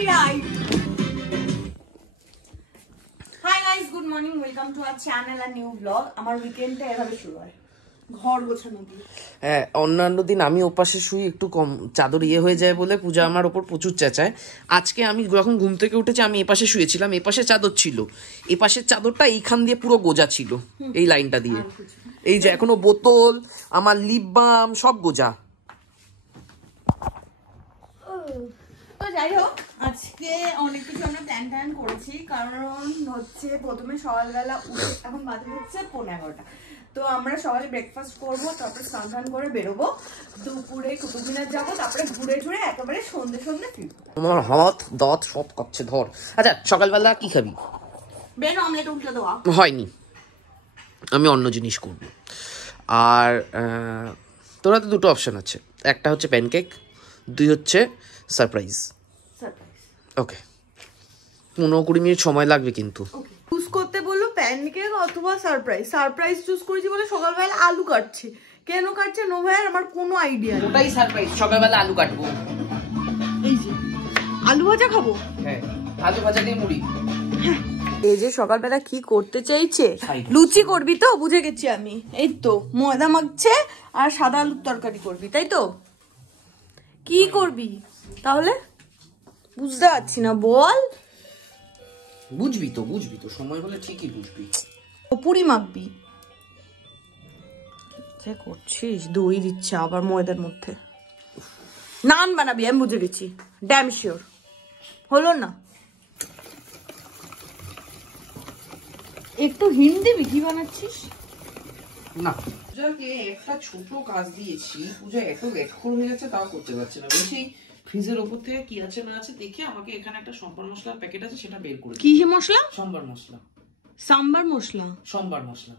Copyright. Hi guys, good morning. Welcome to our channel and new vlog. আমার উইকেন্ডটা এভাবে শুরু হয় ঘর গোছানো দিয়ে। হ্যাঁ, অন্যান্য দিন আমি ওপাশে শুই, একটু কম চাদর হয়ে যায় বলে পূজা আমার ওপর প্রচুর চেঁচায়। আজকে আমি যখন ঘুম থেকে উঠেছি আমি এপাশে শুয়েছিলাম, এপাশে চাদর ছিল, এপাশের চাদরটা এইখান দিয়ে পুরো গোজা ছিল, এই লাইনটা দিয়ে। এই যে এখনো বোতল, আমার লিপ বাম সব গোজা। তো যাই হোক, আজকে অনেক কিছু আমরা প্ল্যান করেছি। কারণ হচ্ছে প্রথমে সকালবেলা উঠে, এখন বাজে হচ্ছে 11:30। তো আমরা সকালে ব্রেকফাস্ট করবো, তারপরে স্নান করে বেরোবো, দুপুরে কুতুব মিনার যাবো, তারপরে ঘুরে ঘুরে একেবারে সন্ধ্যে ফিরবো। আমার হাত দাঁত সব কাঁপছে, ধর। আচ্ছা, সকালবেলা কি খাবি? ব্রেড অমলেট উল্টে দেওয়া হয়নি, আমি অন্য জিনিস করবো। আর তোরা তো দুটো অপশন আছে, একটা হচ্ছে প্যানকেক, দুই হচ্ছে সারপ্রাইজ। ওকে, 15-20 মিনিট সময় লাগবে কিন্তু। চুজ করতে বললো প্যানকেক অথবা সারপ্রাইজ চুজ করেছি বলে সকালবেলা আলু কাটছে। কেন কাটছে নো ভাইয়ার আমার কোনো আইডিয়া নেই। ওটাই সারপ্রাইজ, সকালবেলা আলু কাটবো। এই যে আলু ভাজা খাবো। হ্যাঁ, আলু ভাজা দিয়ে মুড়ি। এই যে সকালবেলা কি করতে চাইছে, লুচি করবি তো? বুঝে গেছি আমি। এই তো ময়দা মাখছে আর সাদা আলুর তরকারি করবি, তাই তো? কি করবি তাহলে? বুঝতে পারছি না, বল। বুঝবি তো, সময় হলে ঠিকই বুঝবি। পুরি মাখবি যে করছিস, দই দিচ্ছে আবার ময়দার মধ্যে। নান বানাবি, আমি বুঝে গেছি, ড্যাম শিওর। হলো না, একটু হিন্ট দিবি কি বানাচ্ছিস? না, পূজাকে একটা ছোট কাজ দিয়েছি, পূজা এত ব্যাকফুল হয়ে যাচ্ছে, তাও করতে পারছে না। বলছি ফ্রিজের ওপর থেকে কি আছে না আছে দেখে আমাকে এখানে একটা সম্বার মশলার প্যাকেট আছে, সেটা বের করে। কি মশলা? সম্বার মশলা। সম্বার মশলা।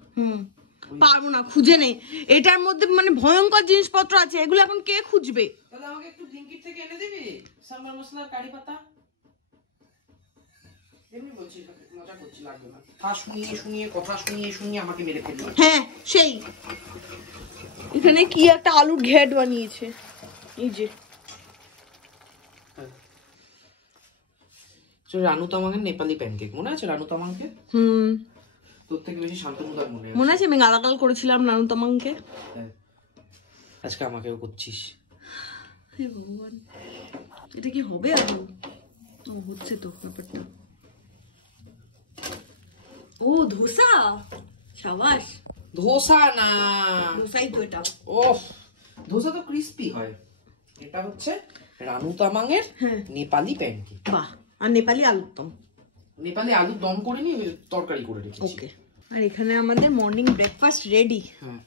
পারবো না, খুঁজে নেই। এটার মধ্যে মানে ভয়ঙ্কর জিনিসপত্র আছে, এগুলো এখন কে খুঁজবে? তাহলে আমাকে একটু ব্লিঙ্কিট থেকে এনে দিবি সম্বার মশলা, কারি পাতা। এমনি বলছি, মজা করছি, লাগবে না। কথা শুনিয়ে আমাকে মেরে ফেলবে। হ্যাঁ, সেই এখানে কি একটা আলুর ঘেট বানিয়েছে। এই যে রানু তামাংয়ের নেপালি প্যানকেক মনে আছে? রানু তামাংকে তোর থেকে বেশি শান্তনুদার মনে আছে। আমি গালাগাল করেছিলাম রানু তামাংকে। আজকে আমাকেও করছিস। হে ভগবান, এটা কি হবে? আদৌ হচ্ছে তো ব্যাপারটা। ও ধোসা, সাবাস। ধোসা না, ধোসাই তো এটা। ওহ, ধোসা তো ক্রিস্পি হয়। এটা হচ্ছে রানু তামাংয়ের নেপালি প্যানকেক। বাহ, আর নেপালি আলুর দম। নেপালি আলুর দম করে নি, তরকারি করে রেখেছি। ওকে, আর এখানে আমাদের মর্নিং ব্রেকফাস্ট রেডি। হ্যাঁ,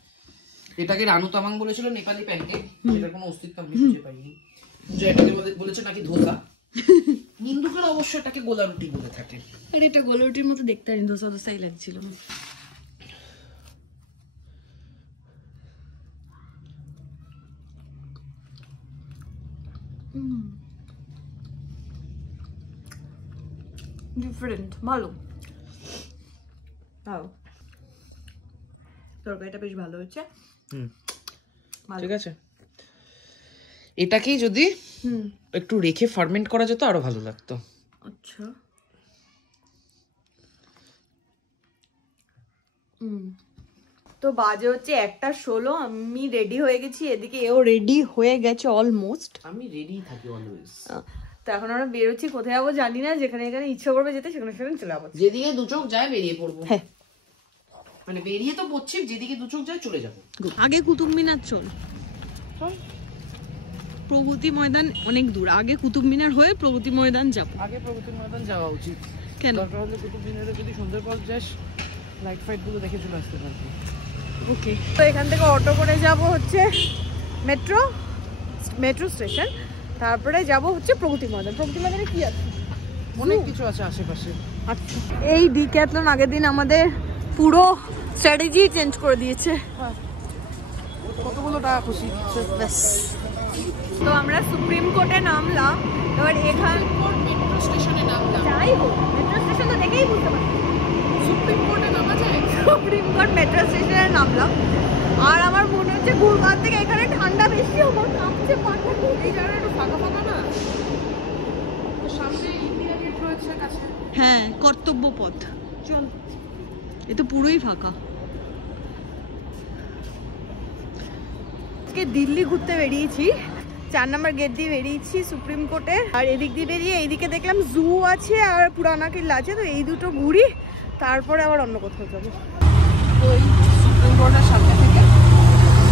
এটাকে রানু তামাং বলেছিল নেপালি প্যানকেক, যেটার কোনো অস্তিত্ব আমি খুঁজে পাইনি। যে এটাকে বলেছে নাকি ধোসা। হিন্দুরা অবশ্য এটাকে গোলা রুটি বলে থাকে। আর এটা গোলা রুটির মতো দেখতে, আর ধোসাই লাগছিল। ডিফারেন্ট, ভালো। তরকারিটা বেশ ভালো হয়েছে। ঠিক আছে, এটাকেই যদি একটু রেখে ফার্মেন্ট করা যেত আরো ভালো লাগতো। আচ্ছা, তো বাজে হচ্ছে 1:16। আমি রেডি হয়ে গেছি, এদিকে এও রেডি হয়ে গেছে অলমোস্ট। আমি রেডি থাকি অলওয়েজ। তো এখন আমরা বেরোচ্ছি, কোথায় যাবো জানি না। যেখানে ইচ্ছা করবে যেতে সেখানে চলে যাবো। যেদিকে দু চোখ যায় বেরিয়ে পড়বো। হ্যাঁ, মানে বেরিয়ে তো পড়ছি, যেদিকে দু চোখ যায় চলে যাবো। আগে কুতুব মিনার চল। প্রগতি ময়দান অনেক দূর, আগে কুতুব মিনার হয়ে প্রগতি ময়দান যাব। আগে প্রগতি ময়দান যাওয়া উচিত। কেন? দরকার হলে কুতুব মিনারে যদি সন্ধ্যার পর যাস, লাইট ফাইট গুলো দেখে চলে আসতে পারবি। ওকে, তো এখান থেকে অটো করে যাব হচ্ছে মেট্রো স্টেশন, তারপরে যাব হচ্ছে প্রগতি ময়দান। প্রগতি ময়দানে কি আছে? অনেক কিছু আছে আশেপাশে। আচ্ছা, এই ডিক্যাথলন আগের দিন আমাদের পুরো স্ট্র্যাটেজি চেঞ্জ করে দিয়েছে। কতগুলো টাকা খুশি। তো আমরা সুপ্রিম কোর্টে নামলাম, এবার এখান মেট্রো স্টেশনে নামলাম। যাই হোক, মেট্রো স্টেশন তো দেখেই বুঝতে পারছি সুপ্রিম কোর্টে নামা যায়। সুপ্রিম কোর্ট মেট্রো স্টেশনে নামলাম, আর আমার মনে হচ্ছে গুলবাগ থেকে এখানে ঠান্ডা বেশি, আমার কাঁপছে পাটা। এই জায়গাটা একটু ফাঁকা ফাঁকা না, সামনে হ্যাঁ, কর্তব্য পথ। চল, এ তো পুরোই ফাঁকা। আজকে দিল্লি ঘুরতে বেরিয়েছি, 4 নম্বর গেট দিয়ে বেরিয়েছি সুপ্রিম কোর্টে, আর এদিক দিয়ে বেরিয়ে এইদিকে দেখলাম জু আছে আর পুরানা কিল্লা আছে, তো এই দুটো ঘুরি, তারপরে আবার অন্য কোথাও যাবো। ওই সুপ্রিম কোর্টের সামনে থেকে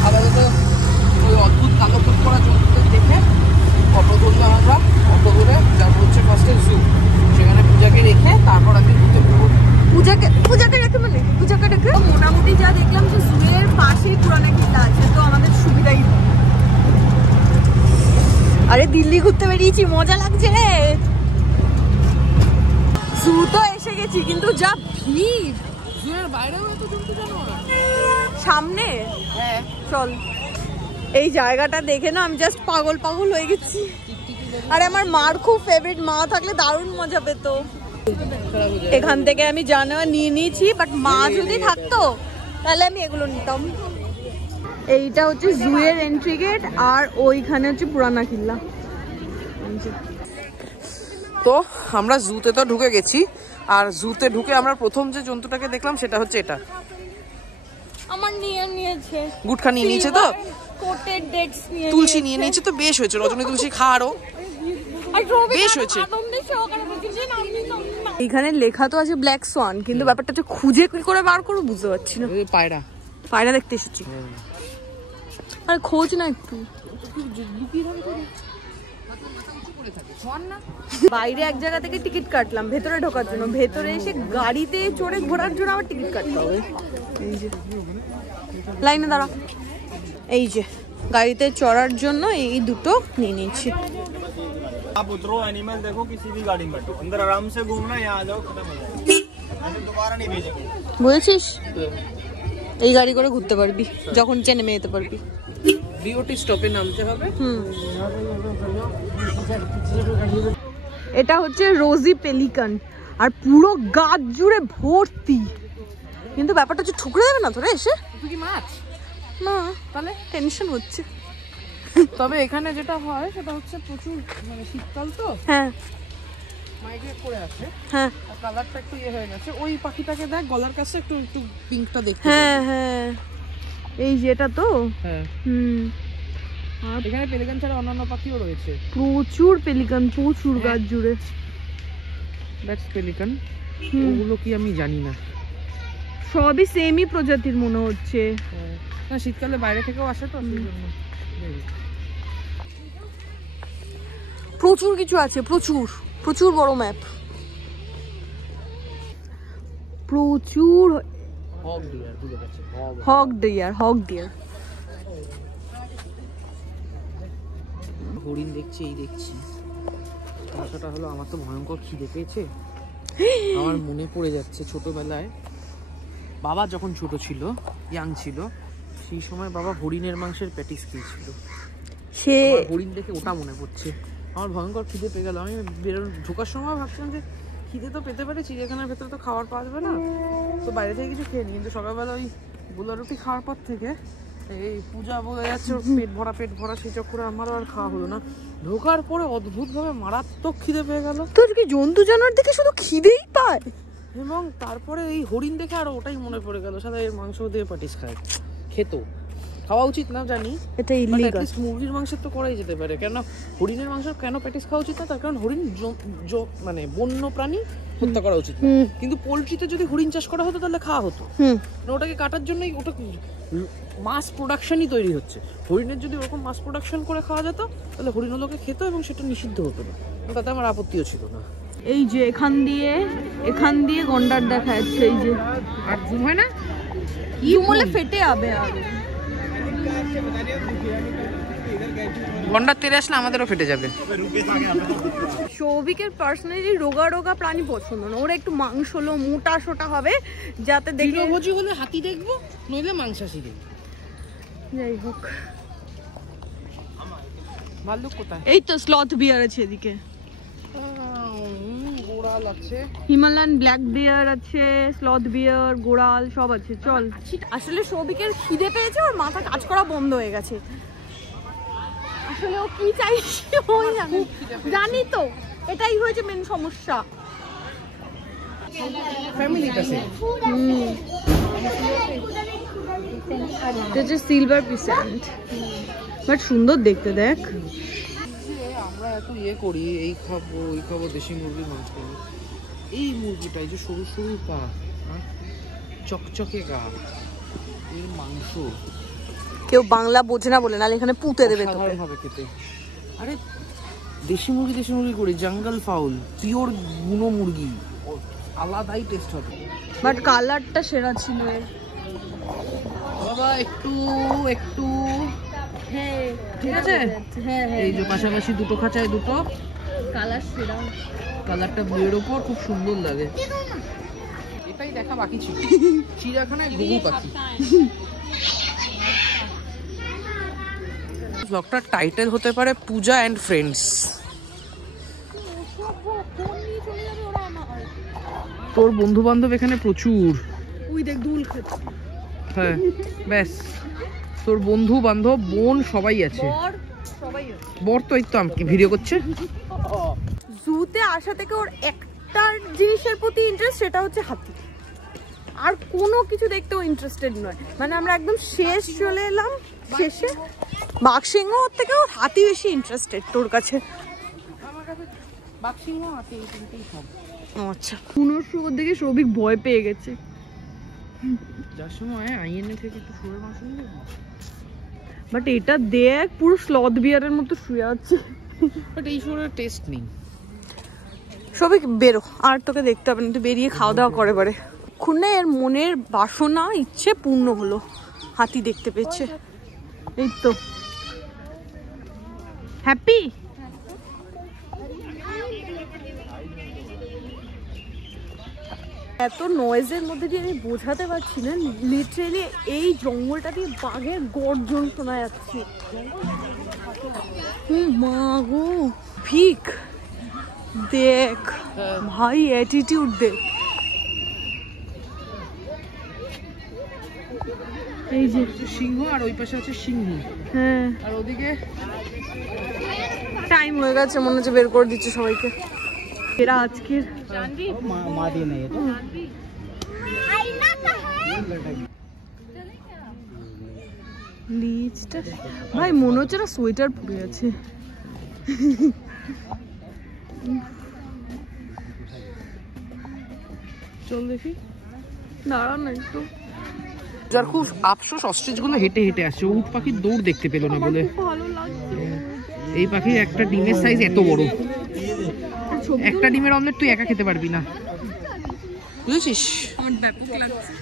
আপাতত ওই অদ্ভুত কালো কোট করা জন্তুদের দেখে অটো ধরলাম আমরা। অটো ধরে যাবো হচ্ছে ফার্স্টে জু, সেখানে পূজাকে রেখে তারপর আমি ঘুরতে বেরোবো। পূজাকে রেখে মানে পূজাকে রেখে মোটামুটি যা দেখলাম যে জুয়ের পাশেই পুরানা কিল্লা আছে, তো আমাদের সুবিধাই। আরে দিল্লি ঘুরতে বেরিয়েছি, মজা লাগছে রে। জু তো এসে গেছি, কিন্তু যা ভিড়। জুয়ের বাইরেও এত জন্তু জানোয়ার সামনে। হ্যাঁ চল, এই জায়গাটা দেখে না আমি জাস্ট পাগল হয়ে গেছি। আরে আমার মার খুব ফেভারিট, মা থাকলে দারুণ মজা পেত। এখান থেকে আমি জানোয়ার নিয়ে নিয়েছি, বাট মা যদি থাকতো তাহলে আমি এগুলো নিতাম। এইটা হচ্ছে জুয়ের এন্ট্রি গেট, আর ওইখানে হচ্ছে পুরানা কিল্লা। তো আমরা জুতে তো ঢুকে গেছি, আর জুতে ঢুকে আমরা প্রথম যে জন্তুটাকে দেখলাম সেটা হচ্ছে এটা। আমার নিয়েছে গুটখা নিয়ে নিয়েছে, তো কোটেড ডেটস নিয়ে তুলসী নিয়ে নিয়েছে, তো বেশ হয়েছে। রজনী তুলসী খাওয়ারও বেশ হয়েছে। এখানে লেখা তো আছে ব্ল্যাক সোয়ান, কিন্তু ব্যাপারটা হচ্ছে খুঁজে কি করে বার করবো বুঝতে পারছি না। পায়রা দেখতে এসেছি। আরে খোঁজ না একটু। বাইরে এক জায়গা থেকে টিকিট কাটলাম ভেতরে ঢোকার জন্য, ভেতরে এসে গাড়িতে চড়ে ঘোরার জন্য আবার টিকিট কাটতে হবে। এই যে লাইনে দাঁড়া, এই যে গাড়িতে চড়ার জন্য এই দুটো নিয়ে নিয়েছি। आप उतरो, एनिमल देखो, किसी भी गाड़ी में बैठो, अंदर आराम से घूमना, यहाँ आ जाओ, खत्म हो जाएगा, दोबारा नहीं भेजेंगे। বুঝেছিস, এই গাড়ি করে ঘুরতে পারবি, যখন ইচ্ছে নেমে যেতে পারবি। বিওটি স্টপে নামতে হবে। এটা হচ্ছে রোজি পেলিকান, আর পুরো গাছ জুড়ে ভর্তি, কিন্তু ব্যাপারটা হচ্ছে ঠুকরে দেবে না তোরা এসে? কি মাছ না, তাহলে টেনশন হচ্ছে। তবে এখানে যেটা হয় সেটা হচ্ছে প্রচুর, মানে শীতকাল তো, হ্যাঁ মাইগ্রেট করে আসে, হ্যাঁ আর কালারটা একটু ইয়ে হয়ে গেছে। ওই পাখিটাকে দেখ, গলার কাছে একটু একটু পিঙ্কটা দেখতে। হ্যাঁ হ্যাঁ, এই যেটা তো। হ্যাঁ, আর এখানে পেলিকান ছাড়া অন্যান্য পাখিও রয়েছে, প্রচুর পেলিকান, প্রচুর গাছ জুড়ে। That's pelican. ওগুলো কি আমি জানি না, সবই সেমই প্রজাতির মনে হচ্ছে। না, শীতকালে বাইরে থেকেও আসে তো, সেই জন্য। প্রচুর কিছু আছে, প্রচুর প্রচুর বড় ম্যাপ, প্রচুর। হক ডিয়ার হরিণ দেখছি, এই দেখছি। তাছাড়া হলো আমার তো ভয়ঙ্কর খিদে পেয়েছে। আমার মনে পড়ে যাচ্ছে ছোটবেলায় বাবা যখন ছোট ছিল, ইয়াং ছিল, সেই সময় বাবা হরিণের মাংসের প্যাটিস খেয়েছিল। সে হরিণ দেখে ওটা মনে পড়ছে। আমার ভয়ঙ্কর খিদে পেয়ে গেল। আমি ঢোকার সময় ভাবছিলাম যে খিদে তো পেতে পারে, চিড়িয়াখানার ভেতরে তো খাবার পাওয়া যাবে না, তো বাইরে থেকে কিছু খেয়ে নিই। কিন্তু সকালবেলা ওই গোলা রুটি খাওয়ার পর থেকে এই পূজা বলে যাচ্ছে ওর পেট ভরা, সেই চক্করে আমারও আর খাওয়া হলো না। ঢোকার পরে অদ্ভুতভাবে মারাত্মক খিদে পেয়ে গেল। তোর কি জন্তু জানোয়ার দেখে শুধু খিদেই পায়? এবং তারপরে এই হরিণ দেখে আরো ওটাই মনে পড়ে গেল, সাদা এর মাংস দিয়ে প্যাটিস খেত। খাওয়া উচিত না জানি, এটা ইলিগাল। মুরগির মাংসের তো করাই যেতে পারে, কেন হরিণের মাংস কেন প্যাটিস খাওয়া উচিত না? তার কারণ হরিণ মানে বন্য প্রাণী, হত্যা করা উচিত না। কিন্তু পোলট্রিতে যদি হরিণ চাষ করা হতো তাহলে খাওয়া হতো। ওটাকে কাটার জন্যই ওটা মাস প্রোডাকশনই তৈরি হচ্ছে। হরিণের যদি ওরকম মাস প্রোডাকশন করে খাওয়া যেত তাহলে হরিণগুলোকে খেত এবং সেটা নিষিদ্ধ হতো না, তাতে আমার আপত্তিও ছিল না। এই যে এখান দিয়ে গন্ডার দেখা যাচ্ছে। এই যে আর জুম হয় না, মলে ফেটে যাবে। গন্ডার তেরে আসলে আমাদেরও ফেটে যাবে। সৌভিকের পার্সোনালি রোগা প্রাণী পছন্দ না, ওরা একটু মাংস হলো মোটা সোটা হবে, যাতে দেখে। তৃণভোজী হলে হাতি দেখবো, নইলে মাংসাশী দেখবো। যাই হোক, ভাল্লুক কোথায়? এই তো স্লথ বিয়ার আছে এদিকে, গোড়াল আছে, হিমালয়ান ব্ল্যাক বিয়ার আছে, স্লথ বিয়ার, গোড়াল সব আছে। চল, আসলে সৌভিকের খিদে পেয়েছে, ওর মাথা কাজ করা বন্ধ হয়ে গেছে। আসলে ও কি চাইছে ওই জানি তো, এটাই হয়েছে মেন সমস্যা। ফ্যামিলিটা সেম। এটা হচ্ছে সিলভার পিসেন্ট, বাট সুন্দর দেখতে দেখ। আমরা এত ইয়ে করি, এই খাবো ওই খাবো, দেশি মুরগির মাংস খাবো, এই মুরগিটা এই যে সরু সরু পা, চকচকে গা, এর মাংস কেউ বাংলা বোঝে না বলে, নাহলে এখানে পুঁতে দেবে তোকে। সাধারণ হবে খেতে। আরে দেশি মুরগি করি, জঙ্গল ফাউল, পিওর বুনো মুরগি, আলাদাই টেস্ট হবে। বাট কালারটা সেরা ছিল এর। বাবা একটু একটু হ্যাঁ ঠিক আছে। হ্যাঁ হ্যাঁ, এই যে পাশাপাশি দুটো খাঁচায় দুটো, কালার সেরা। কালারটা ব্লুয়ের ওপর খুব সুন্দর লাগে। এটাই দেখা বাকি ছিল চিড়িয়াখানায় ঘুঘু পাখি। ব্লগটার টাইটেল হতে পারে পূজা অ্যান্ড ফ্রেন্ডস। তোর বন্ধু বান্ধব এখানে প্রচুর। ওই দেখ দুল খাচ্ছে। হ্যাঁ ব্যাস, তোর বন্ধু বান্ধব বোন সবাই আছে। সবাই আছে। বর তো এই তো আমাকে ভিডিও করছে। জুতে আসা থেকে ওর একটা জিনিসের প্রতি ইন্টারেস্ট, সেটা হচ্ছে হাতি। আর কোনো কিছু দেখতেও ইন্টারেস্টেড নয়। মানে আমরা একদম শেষ চলে এলাম, শেষে বাঘসিংহ, ওর থেকে ওর হাতি বেশি ইন্টারেস্টেড তোর কাছে। আচ্ছা, পুনঃ দেখে সৌভিক ভয় পেয়ে গেছে। যার সময় আইএনএ থেকে একটু শুয়ে মাংস নিয়ে, বাট এটা দেখ পুরো স্লথ বিয়ারের মতো শুয়ে আছে। বাট এই শোয়ের টেস্ট নেই। সৌভিক বেরো, আর তোকে দেখতে হবে না, তুই বেরিয়ে খাওয়া দাওয়া করে পারে। খুনে এর মনের বাসনা ইচ্ছে পূর্ণ হলো, হাতি দেখতে পেয়েছে। এই তো হ্যাপি। এত নয়েজের মধ্যে দিয়ে আমি বোঝাতে পারছি না, লিটারেলি এই জঙ্গলটা দিয়ে বাঘের গর্জন শোনা যাচ্ছে। মা গো ভিক, দেখ ভাই অ্যাটিটিউড দেখ। এই যে সিংহ, আর ওই পাশে আছে সিংহ। হ্যাঁ, আর ওদিকে টাইম হয়ে গেছে মনে হচ্ছে, বের করে দিচ্ছে সবাইকে। এরা আজকের লিচটা ভাই মনে হচ্ছে না সোয়েটার পরে আছে। চল দেখি, দাঁড়ান না একটু। যার খুব আফসোস অস্ট্রিচ গুলো হেঁটে হেঁটে আসছে, উট পাখির দৌড় দেখতে পেলো না বলে। ভালো লাগছে এই পাখির একটা ডিমের সাইজ এত বড়, একটা ডিমের অমলেট তুই একা খেতে পারবি না, বুঝেছিস? আমার ব্যাপক লাগছে।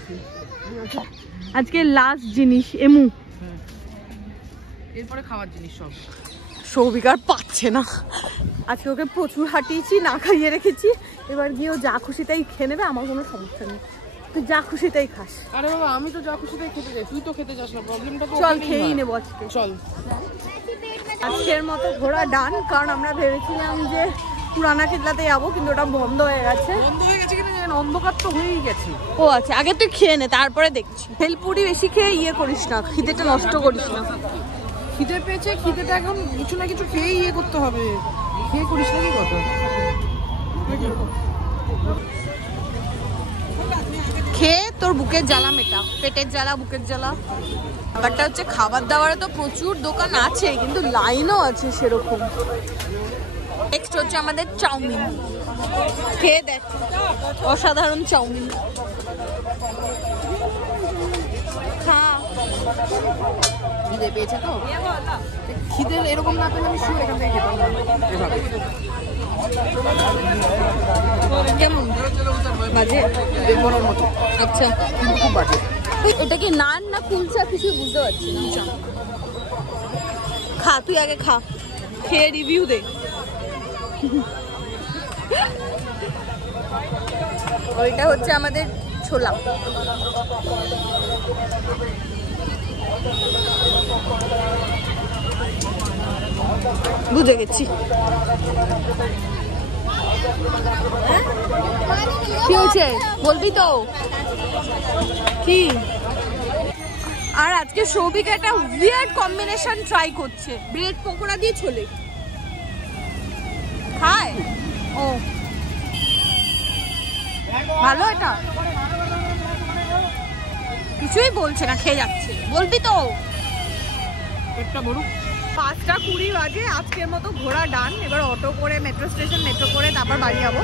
আজকে লাস্ট জিনিস এমু, এরপরে খাওয়ার জিনিস সব। সৌভিক আর পাচ্ছে না, আজকে ওকে প্রচুর হাঁটিয়েছি, না খাইয়ে রেখেছি। এবার গিয়ে ও যা খুশি তাই খেয়ে নেবে, আমার কোনো সমস্যা নেই, তুই যা খুশি তাই খাস। আরে বাবা আমি তো যা খুশি তাই খেতে যাই, তুই তো খেতে যাস না, প্রবলেমটা তো চল খেয়েই নেবো আজকে। চল আজকের মতো ঘোরা ডান, কারণ আমরা ভেবেছিলাম যে পুরানা কেল্লাতে যাবো, কিন্তু ওটা বন্ধ হয়ে গেছে। বন্ধ হয়ে গেছে কিনা জানি, অন্ধকার তো হয়েই গেছে। ও আচ্ছা, আগে তুই খেয়ে নে, তারপরে দেখছি। ভেলপুরি বেশি খেয়ে ইয়ে করিস না, খিদেটা নষ্ট করিস না। খিদে পেয়েছে, খিদেটা এখন কিছু না কিছু খেয়ে ইয়ে করতে হবে, খেয়ে করিস না কি কথা। খেয়ে তোর বুকের জ্বালা মেটা, পেটের জ্বালা বুকের জ্বালা। ব্যাপারটা হচ্ছে খাবার দাবারে তো প্রচুর দোকান আছে, কিন্তু লাইনও আছে সেরকম। নেক্সট হচ্ছে আমাদের চাউমিন, খেয়ে দেখ, অসাধারণ চাউমিন। খা, খিদে পেয়েছে তো, খিদে এরকম না পেলে আমি শুয়ে এখান থেকে খেতাম না এভাবে। কেমন বাজে? বেঙ্গলের মতো, আচ্ছা, কিন্তু খুব বাজে। এটা কি নান না কুলচা কিছু বুঝতে পারছি না। খা, তুই আগে খা, খেয়ে রিভিউ দে। ওইটা হচ্ছে আমাদের ছোলা। বুঝে গেছি। কি হয়েছে বলবি তো? কি? আর আজকে সৌভিক একটা উইয়ার্ড কম্বিনেশন ট্রাই করছে, ব্রেড পকোড়া দিয়ে ছোলে খায়। ও ভালো এটা কিছুই বলছে না, খেয়ে যাচ্ছে। বলবি তো পেটটা ভরুক। 5:20 বাজে। আজকের মতো ঘোরা ডান। এবার অটো করে মেট্রো স্টেশন, মেট্রো করে তারপর বাড়ি যাবো।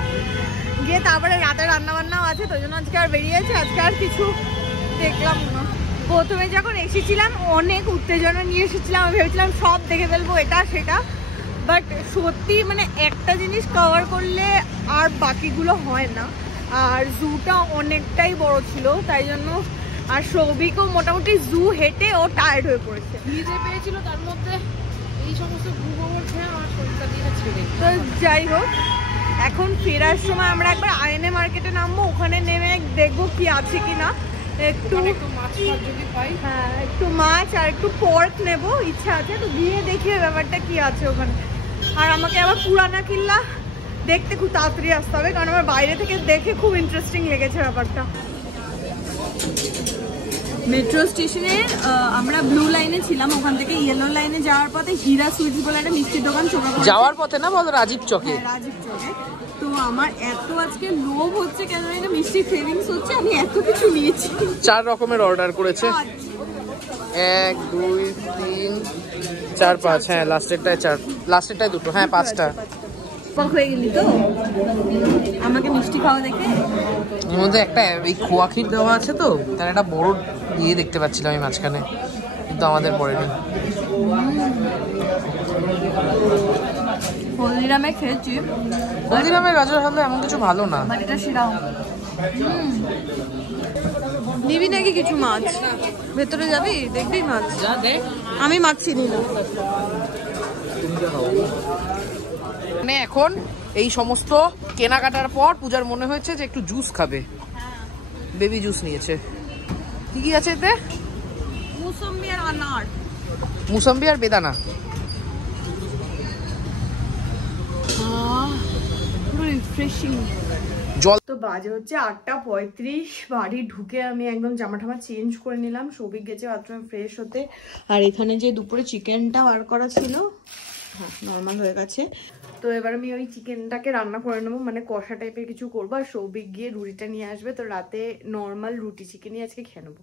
গিয়ে তারপরে রাতে রান্না বান্নাও আছে, তো জন্য আজকে আর বেরিয়েছে। আজকে আর কিছু দেখলাম না। প্রথমে যখন এসেছিলাম অনেক উত্তেজনা নিয়ে এসেছিলাম, আমি ভেবেছিলাম সব দেখে ফেলবো এটা সেটা, বাট সত্যি মানে একটা জিনিস কভার করলে আর বাকিগুলো হয় না। আর জুটা অনেকটাই বড় ছিল, তাই জন্য। আর সৌভিকও মোটামুটি জু হেঁটে ও টায়ার্ড হয়ে পড়েছে। খিদে পেয়েছিল, তার মধ্যে এই সমস্ত গোবর খেয়ে আমার শরীরটা দিয়ে ছেড়ে। তো যাই হোক, এখন ফেরার সময় আমরা একবার আইএনএ মার্কেটে নামবো, ওখানে নেমে দেখবো কি আছে কিনা। একটু মাছ যদি পাই, হ্যাঁ একটু মাছ আর একটু পর্ক নেবো ইচ্ছা আছে, তো গিয়ে দেখি ব্যাপারটা কি আছে ওখানে। আর আমাকে আবার পুরানা কিল্লা দেখতে খুব তাড়াতাড়ি আসতে হবে, কারণ আমার বাইরে থেকে দেখে খুব ইন্টারেস্টিং লেগেছে ব্যাপারটা। মেট্রো স্টেশনে আমরা ব্লু লাইনে ছিলাম, ওখান থেকে ইয়েলো লাইনে যাওয়ার পথে হীরা সুইটস বলে একটা মিষ্টির দোকান চোখে পড়েছে। যাওয়ার পথে না বলো, রাজীব চকে। হ্যাঁ, রাজীব চকে। তো আমার এত আজকে লোভ হচ্ছে, কেন এটা মিষ্টি ক্রেভিংস হচ্ছে, আমি এত কিছু নিয়েছি। 4 রকমের অর্ডার করেছে। 1 2 3 4 5। হ্যাঁ, লাস্টেরটায় 4, লাস্টেরটায় 2, হ্যাঁ 5টা। পক হয়ে গেলি তো আমাকে মিষ্টি খাওয়া দেখে। এর মধ্যে একটা এই খোয়া ক্ষীর দেওয়া আছে, তো তার একটা বড় দিয়ে দেখতে পাচ্ছিলাম আমি মাঝখানে, কিন্তু আমাদের পড়েনি। হলদিরামে খেয়েছি, হলদিরামের গাজর হালুয়া এমন কিছু ভালো না, বাট এটা সেরা। নিবি নাকি কিছু মাছ? ভেতরে যাবি, দেখবি মাছ? যা দেখ। আমি মাছ চিনি না। মানে এখন এই সমস্ত কেনাকাটার পর পূজার মনে হয়েছে যে একটু জুস খাবে। বেবি জুস নিয়েছে। কি কি আছে এতে? মুসম্বি আর আনার। মুসম্বি আর বেদানা। পুরো রিফ্রেশিং। জল। তো বাজে হচ্ছে 8:35। বাড়ি ঢুকে আমি একদম জামা টামা চেঞ্জ করে নিলাম। সৌভিক গেছে বাথরুমে ফ্রেশ হতে। আর এখানে যে দুপুরে চিকেনটা বার করা ছিল, হ্যাঁ নর্মাল হয়ে গেছে। তো এবার আমি ওই চিকেনটাকে রান্না করে নেবো, মানে কষা টাইপের কিছু করবো। আর সৌভিক গিয়ে রুটিটা নিয়ে আসবে, তো রাতে নর্মাল রুটি চিকেনই আজকে খেয়ে নেবো।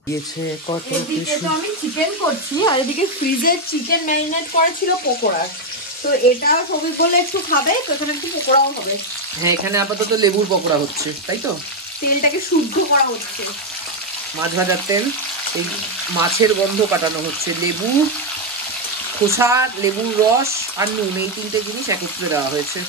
এদিকে তো আমি চিকেন করছি, আর এদিকে ফ্রিজে চিকেন ম্যারিনেট করা ছিল পকোড়া। তো এটা সৌভিক বলে একটু খাবে, তো এখানে একটু পকোড়াও হবে। হ্যাঁ, এখানে আপাতত লেবুর পকোড়া হচ্ছে, তাই তো? তেলটাকে শুদ্ধ করা হচ্ছে। মাছ ভাজার তেল, এই মাছের গন্ধ কাটানো হচ্ছে। লেবু খোসা, লেবুর রস আর নুন, এই 3টে জিনিস একত্রে দেওয়া হয়েছে।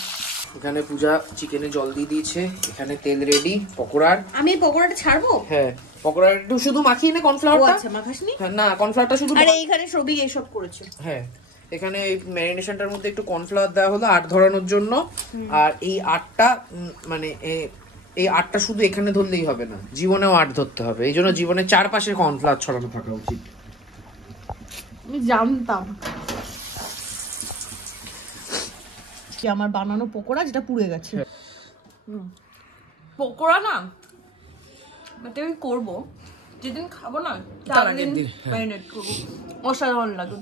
এখানে পূজা চিকেনে জল দিয়ে দিয়েছে, এখানে তেল রেডি পকোড়ার। আমি পকোড়াটা ছাড়বো? হ্যাঁ, পকোড়া একটু শুধু মাখিয়ে নে কর্নফ্লাওয়ারটা। আচ্ছা, মাখাসনি? না, কর্নফ্লাওয়ারটা শুধু। আরে এইখানে সবই এইসব করেছে। হ্যাঁ, এখানে এই ম্যারিনেশনটার মধ্যে একটু কর্নফ্লাওয়ার দেওয়া হলো আট ধরানোর জন্য। আর এই আটটা মানে এই আটটা শুধু এখানে ধরলেই হবে না, জীবনেও আট ধরতে হবে। এই জন্য জীবনের চারপাশে কর্নফ্লাওয়ার ছড়ানো থাকা উচিত। আমি জানতাম কি আমার বানানো পকোড়া যেটা পুড়ে গেছে। পকোড়া না বাট আমি করবো, যেদিন খাবো না তার দিন ম্যারিনেট করবো। অসাধারণ লাগে।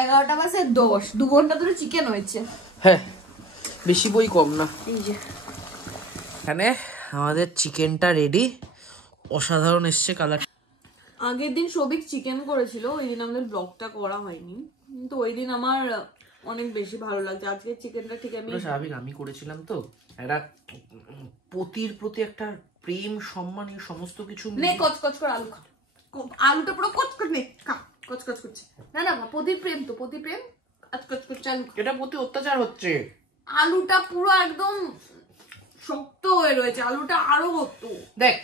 11:10, 2 ঘন্টা ধরে চিকেন হয়েছে। হ্যাঁ, বেশি বই কম না। এই যে এখানে আমাদের চিকেনটা রেডি, অসাধারণ এসছে কালার। আগের দিন সৌভিক চিকেন করেছিল, ওই দিন আমাদের ব্লগটা করা হয়নি, কিন্তু ওই দিন আমার অনেক বেশি ভালো লাগছে। আজকে চিকেনটা ঠিক আমি স্বাভাবিক আমি করেছিলাম, তো একটা পতির প্রতি একটা প্রেম, সম্মান, এই সমস্ত কিছু নে কচকচ করে আলু খা। আলুটা পুরো কচকচ নে খা, কচকচ করছে। না না পতির প্রেম, তো পতির প্রেম কচকচ করছে আলু। এটা প্রতি অত্যাচার হচ্ছে। আলুটা পুরো একদম শক্ত হয়ে রয়েছে, আলুটা আরো শক্ত। দেখ,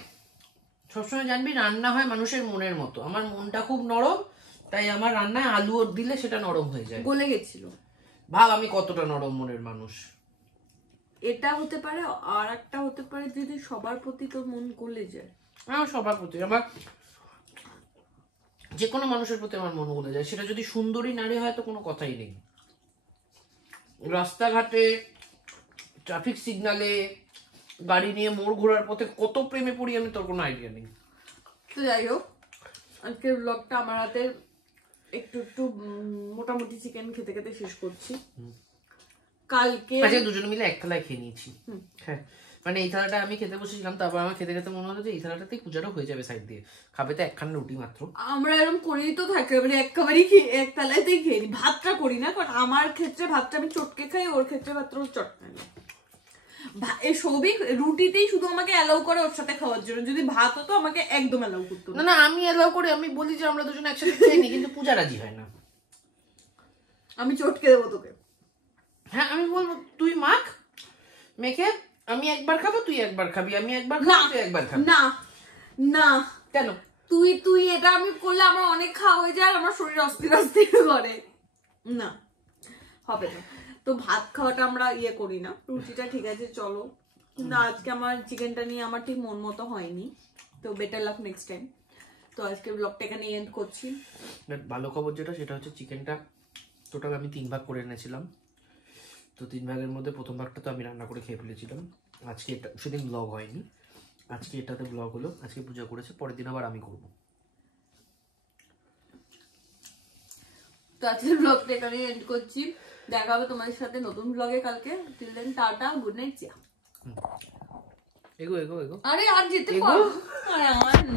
সবসময় জানবি রান্না হয় মানুষের মনের মতো। আমার মনটা খুব নরম, তাই আমার রান্নায় আলু দিলে সেটা নরম হয়ে যায়। গলে গেছিল। ভাব আমি কতটা নরম মনের মানুষ। এটা হতে পারে, আর একটা হতে পারে যদি সবার প্রতি তোর মন গলে যায়। আমার সবার প্রতি, আমার যে কোনো মানুষের প্রতি আমার মন গলে যায়। সেটা যদি সুন্দরী নারী হয় তো কোনো কথাই নেই। রাস্তাঘাটে, ট্রাফিক সিগনালে, গাড়ি নিয়ে মোড় ঘোরার পথে কত প্রেমে পড়ি আমি, তোর কোনো আইডিয়া নেই। তো যাই হোক, আজকের ব্লগটা আমার হাতে একটু একটু মোটামুটি চিকেন খেতে খেতে শেষ করছি। কালকে আজকে দুজনে মিলে এক থালায় খেয়ে নিয়েছি। হ্যাঁ, মানে এই থালাটা আমি খেতে বসেছিলাম, তারপর আমার খেতে খেতে মনে হলো যে এই থালাটাতেই পূজাটা হয়ে যাবে সাইড দিয়ে, খাবে তো একখানা রুটি মাত্র। আমরা এরকম করেই তো থাকি, মানে একেবারেই এক তালাতেই খেয়ে নি, ভাতটা করি না, কারণ আমার ক্ষেত্রে ভাতটা আমি চটকে খাই, ওর ক্ষেত্রে ভাতটা চটকে না। এই সবই রুটিতেই শুধু আমাকে অ্যালাউ করে ওর সাথে খাওয়ার জন্য, যদি ভাত হতো আমাকে একদম অ্যালাউ করতো না। না আমি এলাও করে, আমি বলি যে আমরা দুজনে একসাথে খেয়ে নিই, কিন্তু পূজা রাজি হয় না। আমি চটকে দেবো তোকে। হ্যাঁ আমি বলবো তুই মাখ, মেখে আমি একবার খাবো তুই একবার খাবি, আমি একবার খাবো তুই একবার খাবি। না না কেন? তুই এটা আমি করলে আমার অনেক খাওয়া হয়ে যায়, আর আমার শরীর অস্থির অস্থির করে, না হবে না। তো ভাত খাওয়াটা আমরা ইয়ে করি না, রুটিটা ঠিক আছে চলো। কিন্তু আজকে আমার চিকেনটা নিয়ে আমার ঠিক মন মতো হয়নি, তো বেটার লাক নেক্সট টাইম। তো আজকে ব্লগটা এখানে এন্ড করছি। ভালো খবর যেটা সেটা হচ্ছে চিকেনটা টোটাল আমি 3 ভাগ করে এনেছিলাম, তো 3 ভাগের মধ্যে প্রথম ভাগটা তো আমি রান্না করে খেয়ে ফেলেছিলাম। আজকে এটা সেদিন ব্লগ হয়নি, আজকে এটাতে ব্লগ হলো। আজকে পূজা করেছে, পরের দিন আবার আমি করবো। তো আজকের ব্লগটা এখানে এন্ড করছি, দেখা হবে তোমাদের সাথে নতুন ব্লগে কালকে। Till then tata, good night, চিয়া। এগো এগো এগো, আরে আর যেতে পারো, আরে আমার